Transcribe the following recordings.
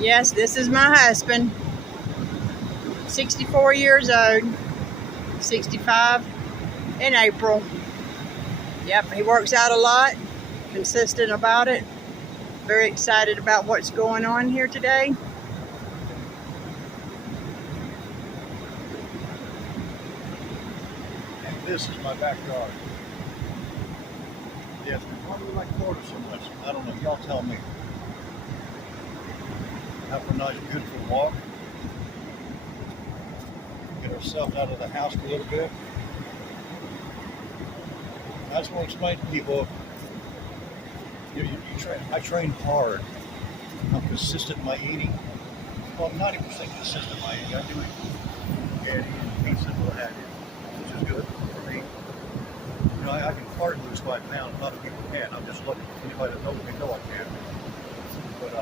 Yes, this is my husband. 64 years old. 65 in April. Yep, he works out a lot. Consistent about it. Very excited about what's going on here today. And this is my backyard. Yes, why do you like Florida so much? I don't know. Y'all tell me. Have a nice, beautiful walk. Get ourselves out of the house a little bit. I just want to explain to people, I train hard. I'm consistent in my eating. Well, I'm 90% consistent in my eating. I do eat spaghetti and pizza and what have you, which is good for me. You know, I can hardly lose 5 pounds. A lot of people can. I'm just looking. Anybody that knows me know I can. But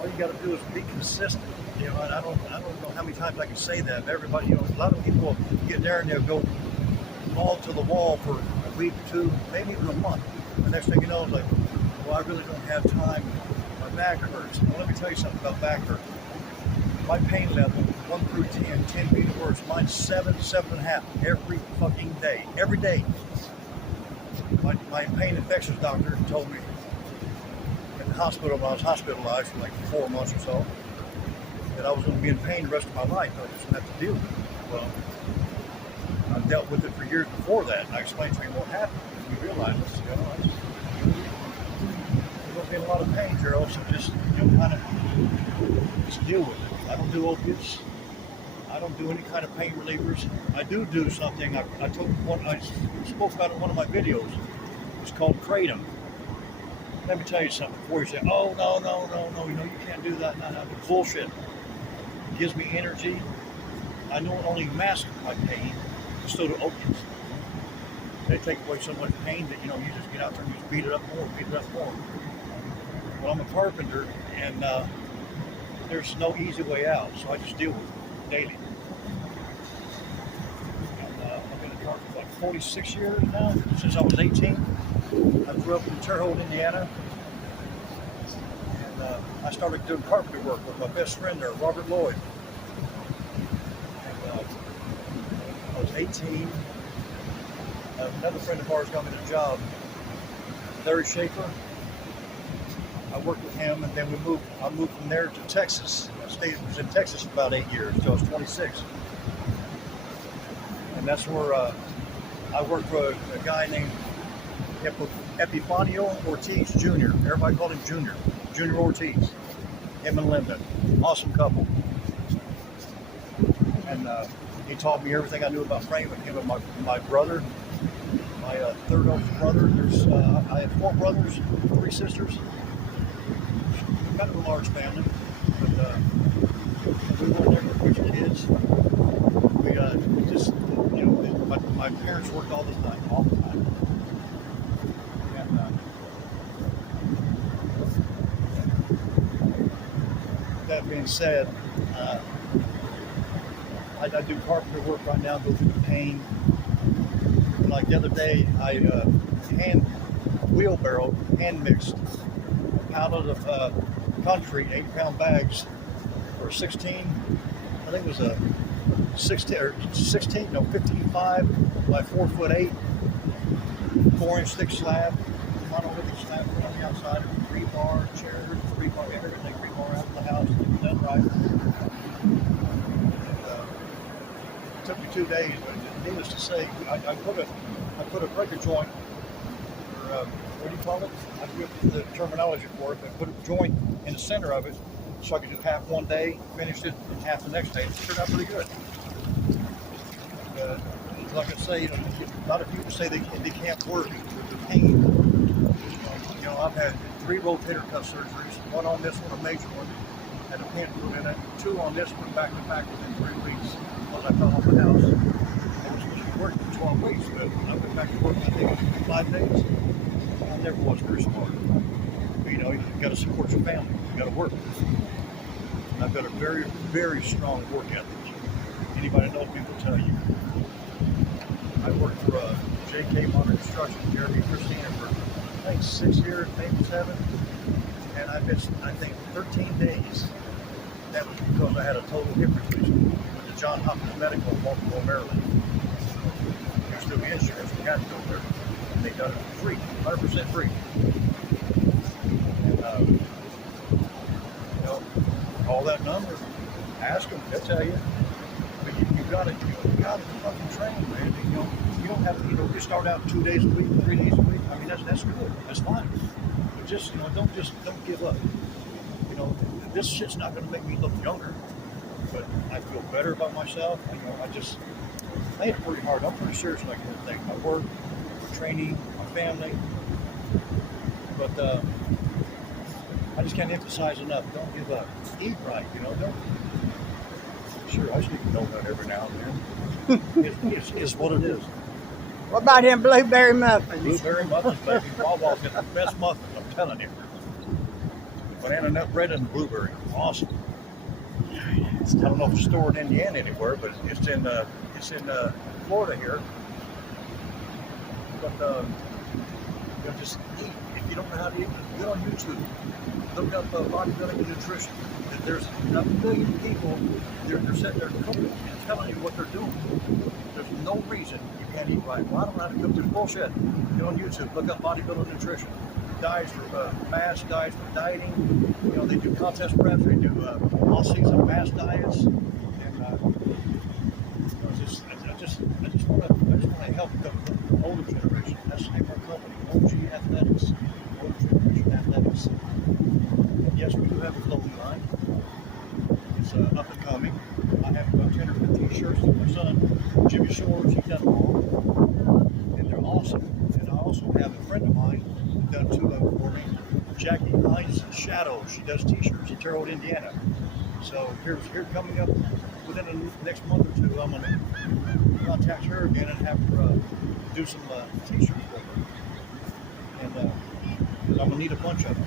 all you got to do is be consistent. You know, and I don't know how many times I can say that. Everybody, you know, a lot of people get there and they'll go ball to the wall for a week, 2, maybe even a month. The next thing you know, it's like, well, I really don't have time. My back hurts. Well, let me tell you something about back hurt. My pain level, 1 through 10, 10 being the worst. Mine's 7, 7.5 every fucking day. Every day. My pain infections doctor told me in the hospital when I was hospitalized for like 4 months or so that I was going to be in pain the rest of my life. I just didn't have to deal with it. Well, I dealt with it for years before that, and I explained to him what happened. You realize this, you know, you're going to be in a lot of pain, Gerald, so just, you know, kind of just deal with it. I don't do opiates. I don't do any kind of pain relievers. I do something. I spoke about it in one of my videos. It's called Kratom. Let me tell you something before you say, oh, no, you know, you can't do that. No, bullshit. It gives me energy. I know it only masks my pain, but still do opiates. They take away so much pain that, you know, you just get out there and just beat it up more. Well, I'm a carpenter, and there's no easy way out, so I just deal with it daily. And, I've been a carpenter for like 46 years now, since I was 18. I grew up in Terre Haute, Indiana, and I started doing carpenter work with my best friend there, Robert Lloyd. And I was 18. Another friend of ours got me the job, Larry Schaefer. I worked with him, and then I moved from there to Texas. I was in Texas for about 8 years until I was 26. And that's where I worked for a guy named Epifanio Ortiz Jr. Everybody called him Junior. Junior Ortiz. Him and Linda. Awesome couple. And he taught me everything I knew about framing. Him and my brother, my third oldest brother. I have 4 brothers, 3 sisters. Kind of a large family, but we weren't there with kids. We just, you know, my parents worked all the time. And that being said, I do carpenter work right now, go through the pain. And like the other day, I hand mixed a pallet of concrete, 8-pound bags for 16. I think it was a 15.5 by 4'8", 4-inch thick slab, monolithic slab on the outside, 3-bar chairs, 3-bar everything, 3-bar out of the house, done right. It took me 2 days, but needless to say, I put a breaker joint, or what do you call it? I forget the terminology for it, but put a joint in the center of it so I could do half one day, finished it, and half the next day. It turned out pretty good. Like I say, you know, a lot of people say they can't work with the pain. You know, I've had 3 rotator cuff surgeries, 1 on this one, a major one, had a pin put in it, 2 on this one, back to back within 3 weeks, because I fell off the house. I was supposed to be working for 12 weeks, but I went back to work, I think, 5 days. I never was very smart. But, you know, you got to support your family. You got to work. And I've got a very, very strong work ethic. Anybody knows me will tell you. I worked for J.K. Modern Construction here in Christina for, I think, 6 years, maybe 7. And I missed, I think, 13 days. That was because I had a total hip replacement with the John Hopkins Medical in Baltimore, Maryland. There's still the insurance, we had to go there. And they done it for free, 100% free. And, you know, all that number, ask them, they'll tell you. But you gotta fucking train, man. You don't have to, you start out 2 days a week, 3 days a week. I mean, that's good, that's fine. But just, don't give up. You know, this shit's not gonna make me look younger, but I feel better about myself. I hit pretty hard. I'm pretty serious like everything. My work, training, my family. But I just can't emphasize enough. Don't give up. Eat right, don't. Sure, I sneak a donut every now and then. It's what it is. What about them blueberry muffins? Blueberry muffins, baby. Wawa's got the best muffins, I'm telling you. Banana nut bread and blueberry. Awesome. I don't know if it's stored in Indiana anywhere, but it's in Florida here. But just eat. If you don't know how to eat, get on YouTube. Look up bodybuilding and nutrition. There's a million people. They're sitting there telling you what they're doing. There's no reason you can't eat right. Well, I don't know how to cook this bullshit. Get on YouTube. Look up bodybuilding nutrition. Diets for mass, diets for dieting. They do contest preps. They do all-season mass diets. And I just want to help the older generation. That's the name of our company, OG Athletics, Older Generation Athletics. And yes, we do have a clothing line. It's up and coming. I have about 10 or 15 shirts for my son, Jimmy Shores. He's done them all, and they're awesome. And I also have a friend of mine who done 2 of them for me, Jackie Hines Shadow. She does T-shirts in Terre Haute, Indiana. So here coming up within the next month or 2, I'm gonna contact her again and have her do some T-shirts for me. And I'm gonna need a bunch of them.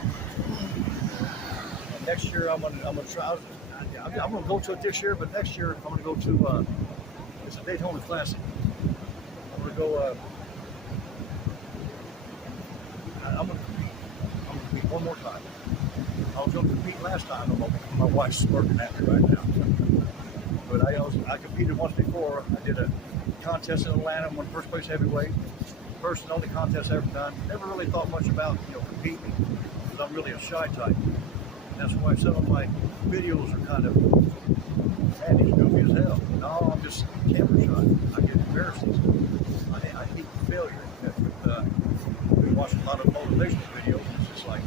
And next year I'm gonna try. I'm gonna go to it this year, but next year I'm gonna go to it's a Daytona Classic. I'm gonna go. I'm gonna compete one more time. I was gonna compete last time. My wife's working at me right now. But I competed once before. I did a contest in Atlanta, won first place heavyweight. First and only contest I ever done. Never really thought much about competing because I'm really a shy type. And that's why some of my videos are kind of, man, he's goofy as hell. No, I'm just camera shy. I get embarrassed. I hate failure. I've been watching a lot of motivational videos. It's just like,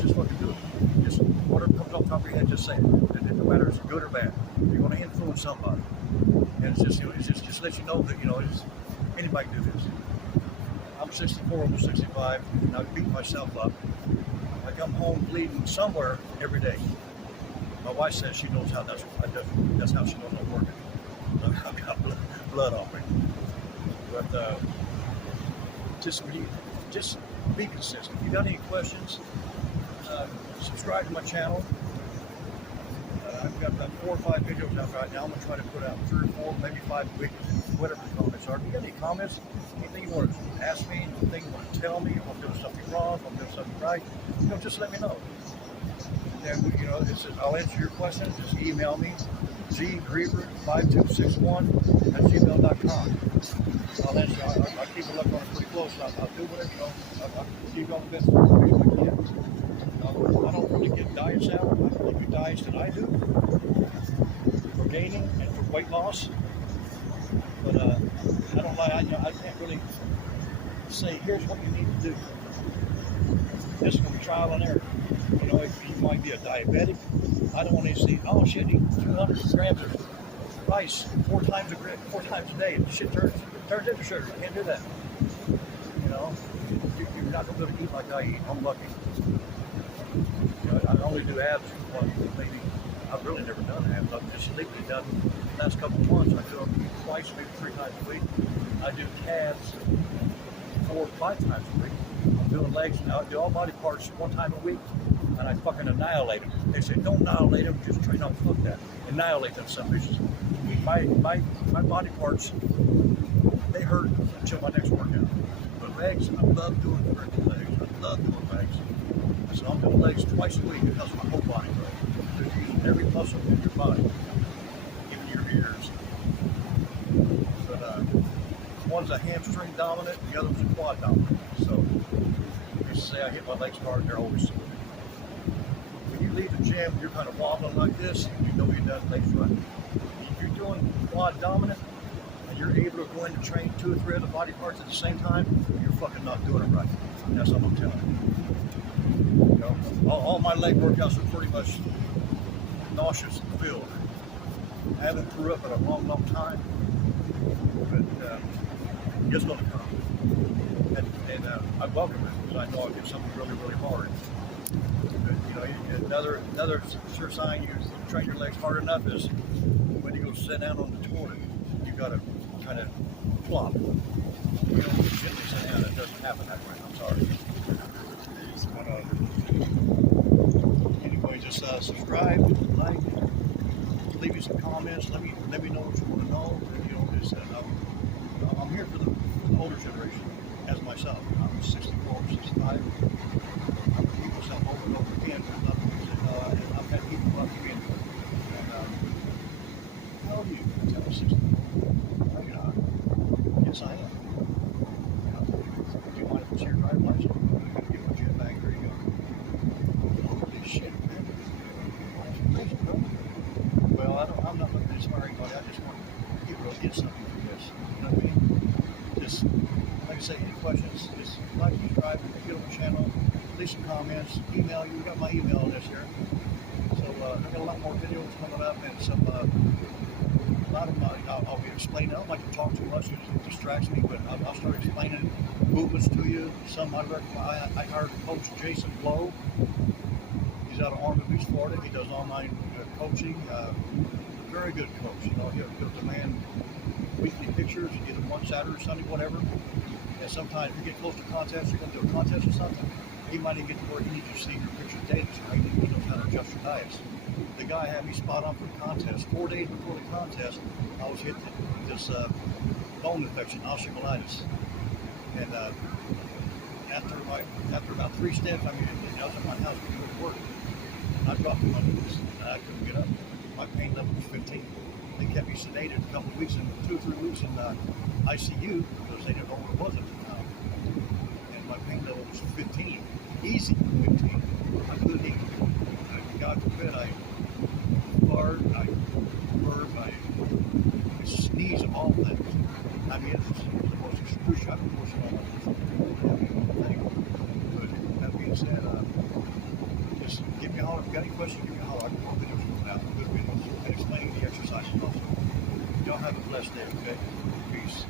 just fucking do it. Just whatever comes off the top of your head, just say it. No matter if it's good or bad. You're going to influence somebody. And it's just let you know that, anybody can do this. I'm 64, almost 65, and I beat myself up. I come home bleeding somewhere every day. My wife says she knows how that's how she knows I'm working. I've got blood on me. But just be consistent. If you got any questions, subscribe to my channel. I've got about 4 or 5 videos out right now. I'm going to try to put out 3 or 4, maybe 5 a week, whatever the comments are. If you got any comments, anything you want to ask me, anything you want to tell me, if I'm doing something wrong, if I'm doing something right, just let me know. And, I'll answer your questions. Just email me, zgriever5261 @gmail.com. I'll answer. I'll keep a look on it pretty close. I'll do whatever, I'll give you all the best information I can. I don't really get diets out. I do diets that I do for gaining and for weight loss. But I don't like. I can't really say here's what you need to do. This is going to be trial and error. You might be a diabetic. I don't want to see. Oh shit, eat 200 grams of rice 4 times a day. Shit turns into sugar. I can't do that. You're not going to be able to eat like I eat. I'm lucky. I only do abs once, maybe. I've really never done abs. I've just lately done the last couple of months. I do them twice, maybe 3 times a week. I do calves 4 or 5 times a week. I'm doing legs. I do all body parts 1 time a week, and I fucking annihilate them. They say don't annihilate them, just train on fuck that. Annihilate them some bitches. My body parts, they hurt until my next workout. But legs, I love doing freaking legs. I love doing legs. So I'm doing legs twice a week because of my whole body, right? You're using every muscle in your body, even your ears. But one's a hamstring dominant, the other one's a quad dominant. So you say I hit my legs hard, they're always sore. When you leave the gym, you're kind of wobbling like this, you know you've done legs right. If you're doing quad dominant and you're able to go in and train 2 or 3 other body parts at the same time, you're fucking not doing it right. That's what I'm telling you. You know, all my leg workouts are pretty much nauseous and filled. I haven't threw up in a long, long time, but it's going to come. And I welcome it because I know I'll get something really, really hard. But, you know, another sure sign you train your legs hard enough is when you go sit down on the toilet, you got to kind of plop. You don't gently sit down. It doesn't happen that way. I'm sorry. But, anyway, just subscribe, like, leave me some comments. Let me know what you want to know. You know, just, I'm here for the older generation, as myself. I'm 64, 65. I'm repeat myself over and over again. And I've had people up me into it. And how old are you? I'm 64. No, you're not. Yes, I am. You know, do you mind if it's your driving license? I'm going to give my jet back. There you go. Holy shit, man. Crazy, bro. Well, I'm not looking to inspire anybody. I just want people to get something from this. You know what I mean? Just, like I say, any questions, just like, subscribe, get on the channel, leave some comments, email you. We got my email on this here. So I've got a lot more videos coming up and some, a lot of my, I'll be explaining. I don't like to talk too much because it distracts me, but I'll start explaining movements to you. Some I hired Coach Jason Blow. He's out of Ormond Beach, Florida. He does online coaching. Very good coach. You know, he'll demand weekly pictures. Either one Saturday or Sunday, whatever. And sometimes if you get close to contests, you're going to do a contest or something. He might even get to where he needs you to see your pictures daily, right? He knows how to adjust your diets. The guy had me spot on for the contest. 4 days before the contest, I was hit with this bone infection, osteomyelitis. And after about 3 steps, I mean, I was in my house going to work. I dropped him under this, and I couldn't get up. My pain level was 15. They kept me sedated a couple of weeks, 2 or 3 weeks in ICU because they didn't know what it was at the time. And my pain level was 15, easy 15. I couldn't even, God forbid, I fart, I burp, I sneeze of all things. I mean, it's the most excruciating portion of my life. But that being said, just give me a holler. If you got any questions, give me a holler. I can put videos coming out. Good videos and explaining the exercises also. Y'all have a blessed day, okay? Peace.